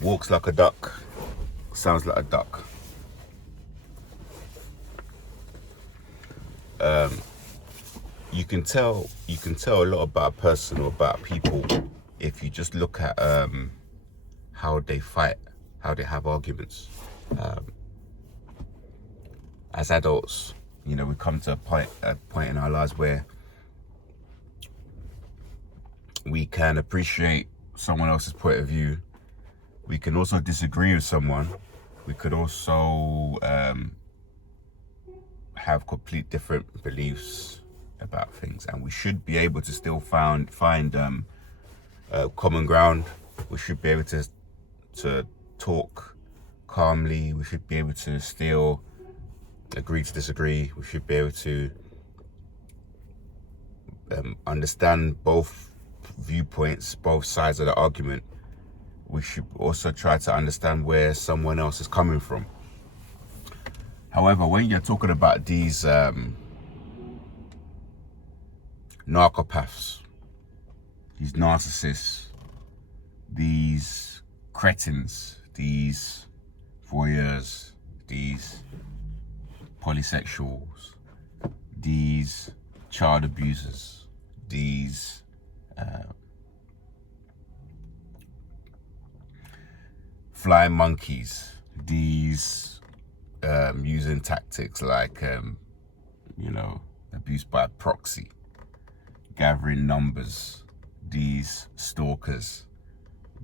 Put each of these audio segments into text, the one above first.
Walks like a duck, sounds like a duck. You can tell a lot about a person or about people if you just look at how they fight, how they have arguments. As adults, we come to a point in our lives where we can appreciate someone else's point of view. We can also disagree with someone. We could also have complete different beliefs about things, and we should be able to still find common ground. We should be able to talk calmly. We should be able to still agree to disagree. We should be able to understand both viewpoints, both sides of the argument. We should also try to understand where someone else is coming from. However, when you're talking about these narcopaths, these narcissists, these cretins, these voyeurs, these polysexuals, these child abusers, these flying monkeys, these using tactics like abuse by proxy, gathering numbers, these stalkers,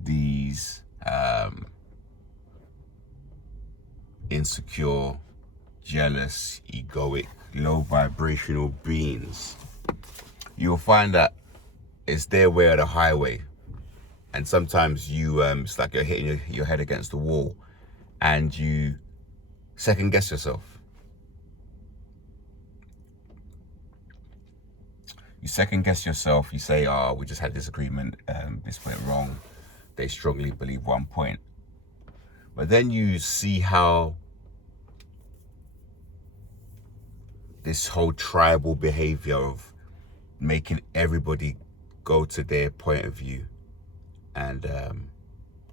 these insecure, jealous, egoic, low vibrational beings, you'll find that it's their way or the highway. And sometimes you it's like you're hitting your head against the wall and you second guess yourself. You second guess yourself. You say, we just had a disagreement, this went wrong. They strongly believe one point. But then you see how this whole tribal behavior of making everybody go to their point of view. And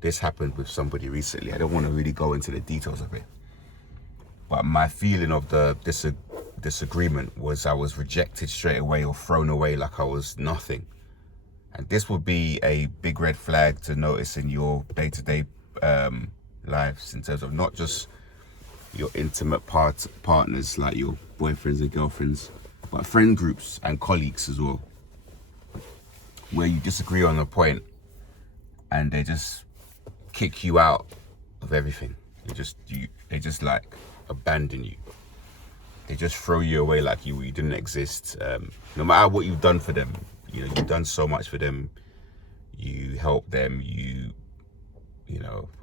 this happened with somebody recently. I don't want to really go into the details of it. But my feeling of the disagreement was I was rejected straight away or thrown away like I was nothing. And this would be a big red flag to notice in your day-to-day lives, in terms of not just your intimate partners like your boyfriends and girlfriends, but friend groups and colleagues as well, where you disagree on a point and they just kick you out of everything. They just like abandon you. They just throw you away like you didn't exist. No matter what you've done for them, you've done so much for them. You help them. You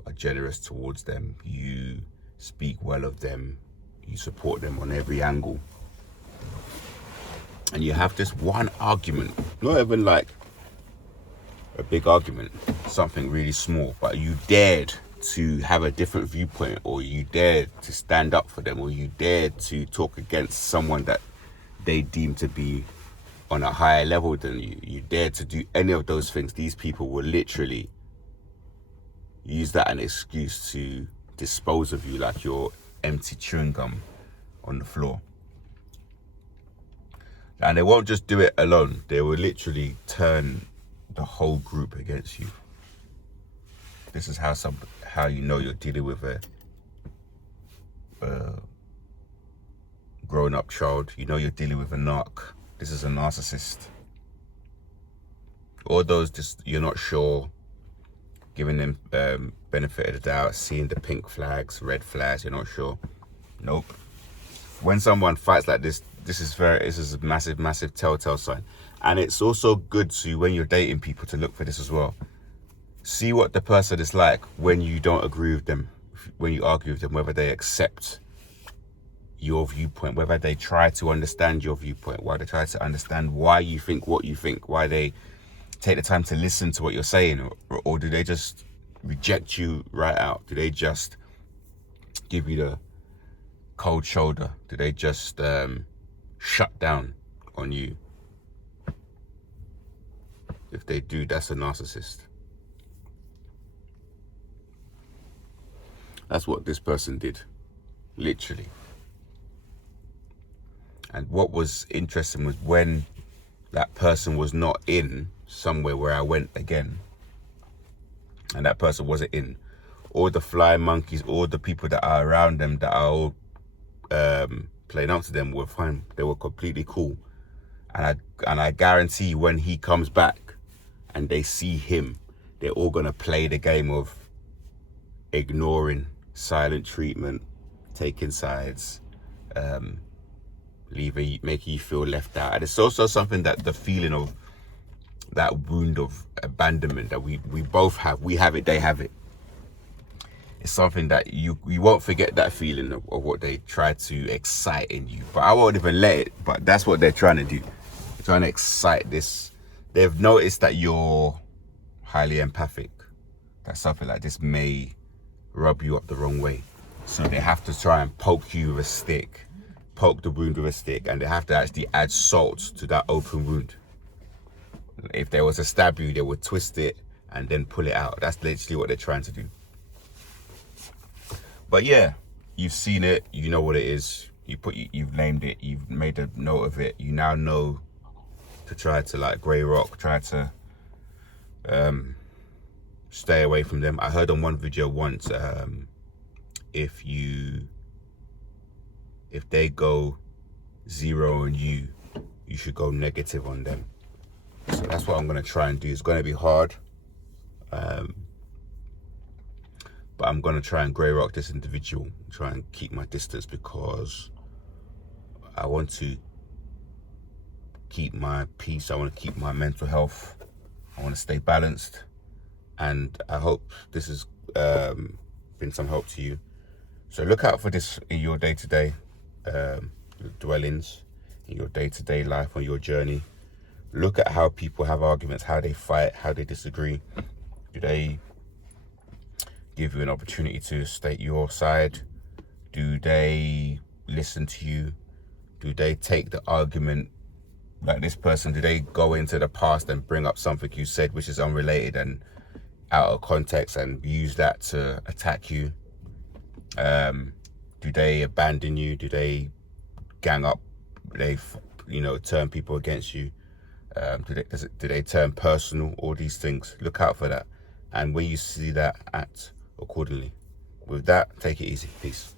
are generous towards them. You speak well of them. You support them on every angle. And you have this one argument, not even like a big argument, something really small, but you dared to have a different viewpoint, or you dared to stand up for them, or you dared to talk against someone that they deem to be on a higher level than you. You dared to do any of those things. These people will literally use that as an excuse to dispose of you like you're empty chewing gum on the floor. And they won't just do it alone. They will literally turn the whole group against you. This is how you know you're dealing with a grown-up child. You know you're dealing with a narc. This is a narcissist. All those just you're not sure, giving them benefit of the doubt, seeing the pink flags, red flags, you're not sure. Nope. When someone fights like this, this is a massive telltale sign. And it's also good to, when you're dating people, to look for this as well. See what the person is like when you don't agree with them, when you argue with them, whether they accept your viewpoint, whether they try to understand your viewpoint, why they try to understand why you think what you think, why they take the time to listen to what you're saying, or do they just reject you right out? Do they just give you the cold shoulder? Do they just shut down on you? If they do, that's a narcissist. That's what this person did, literally. And what was interesting was when that person was not in somewhere where I went again, and that person wasn't in, all the fly monkeys, all the people that are around them that are all playing up to them were fine. They were completely cool. And I guarantee when he comes back and they see him, they're all gonna play the game of ignoring, silent treatment, taking sides, making you feel left out. And it's also something that the feeling of that wound of abandonment that we both have. We have it, they have it. It's something that you won't forget, that feeling of what they try to excite in you. But I won't even let it. But that's what they're trying to do. They're trying to excite this. They've noticed that you're highly empathic, that something like this may rub you up the wrong way. So they have to try and poke you with a stick, poke the wound with a stick, and they have to actually add salt to that open wound. If there was to stab you, they would twist it and then pull it out. That's literally what they're trying to do. But yeah, you've seen it, you know what it is. You've named it, you've made a note of it. You now know to try to, like, grey rock, try to stay away from them. I heard on one video once, if they go 0 on you, you should go negative on them. So that's what I'm gonna try and do. It's gonna be hard, but I'm gonna try and grey rock this individual, try and keep my distance, because I want to keep my peace. I want to keep my mental health. I want to stay balanced, and I hope this has been some help to you. So look out for this in your day-to-day dwellings, in your day-to-day life, on your journey. Look at how people have arguments, how they fight, how they disagree. Do they give you an opportunity to state your side? Do they listen to you? Do they take the argument, like this person, do they go into the past and bring up something you said which is unrelated and out of context and use that to attack you? Do they abandon you? Do they gang up? Do they, turn people against you? Do they turn personal? All these things. Look out for that. And when you see that, act accordingly. With that, take it easy. Peace.